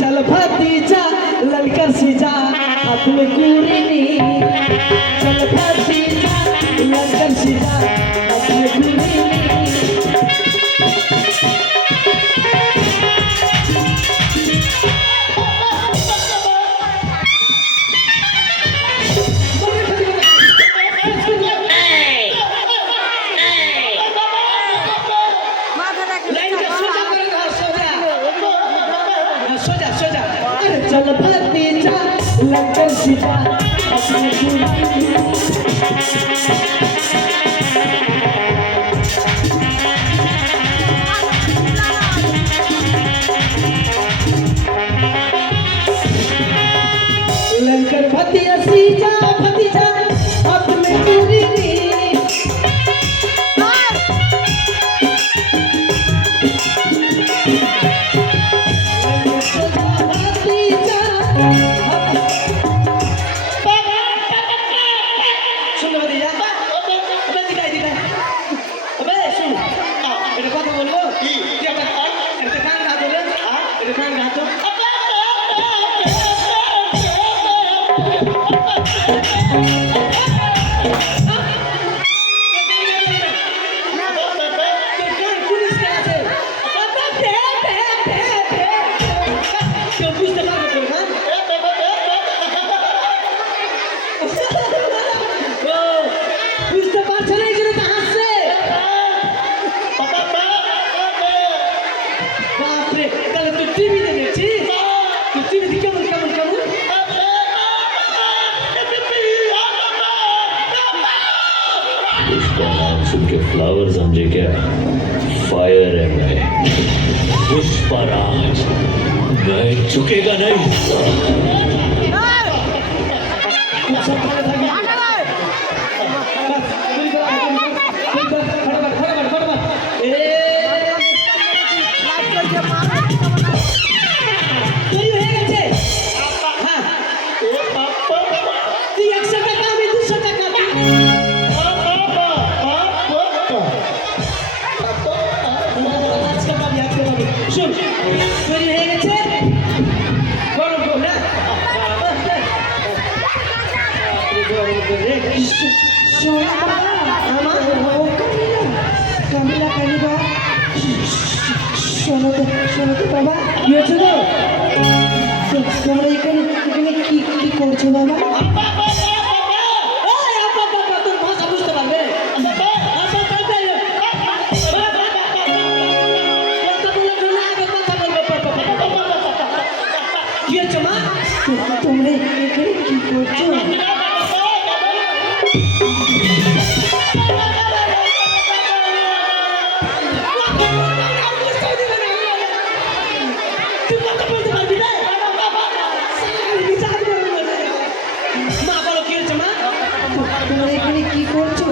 चल भतीजा ललकर सीजा हाथ में कुरेनी चल भतीजा ललकर सीजा हाथ में कुरेनी चल भतीजा ललकर सीजा अपने ललकर भतीजा सीजा भतीजा अपने कुरेनी फ्लावर समझे क्या? फायर है मैं, पुष्पराज, मैं झुकेगा नहीं। শোনো তো বাবা, কি হচ্ছে তো? তোমরা এখানে কি কি করছো বাবা? ভাষা বুঝতে পারবে? কি হচ্ছে মা? তোমরা এখানে কি করছো? কি করছো?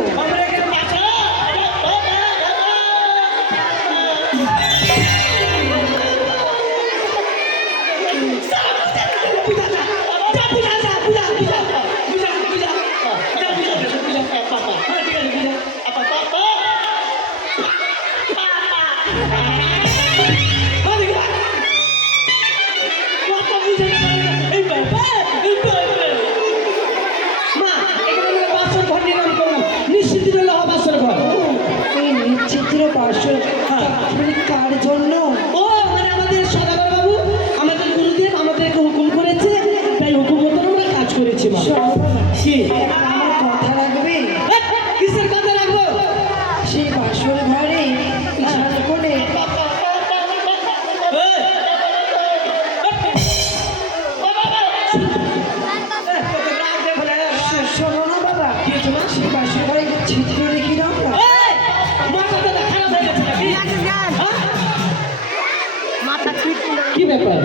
ব্যাপার?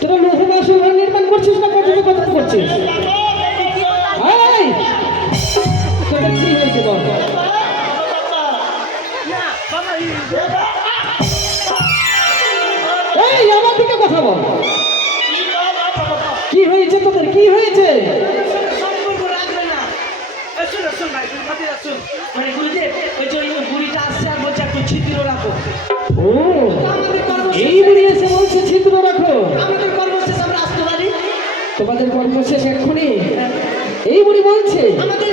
তোরা লোহ বাসন ঘর নির্মাণ করছিস না কত কথা করছিস? এই, তোদের কি হয়েছে বল? এই আমার দিকে কথা বল। কি হয়েছে তোদের, কি হয়েছে? সম্পর্ক রাখবে না। শোন ভাই, শুন। মানে গুরুদেব, ওই যে ওই বুড়িটা আসছে আর বলছে একটু ছিদ্র রাখো। ও, এই বুড়ি এসে বলছে ছিদ্র রাখো। আমাদের কর্মশেষ আমরা আসতে পারি। তোমাদের কর্মশেষ এক্ষুনি? এই বুড়ি বলছে? আমাদের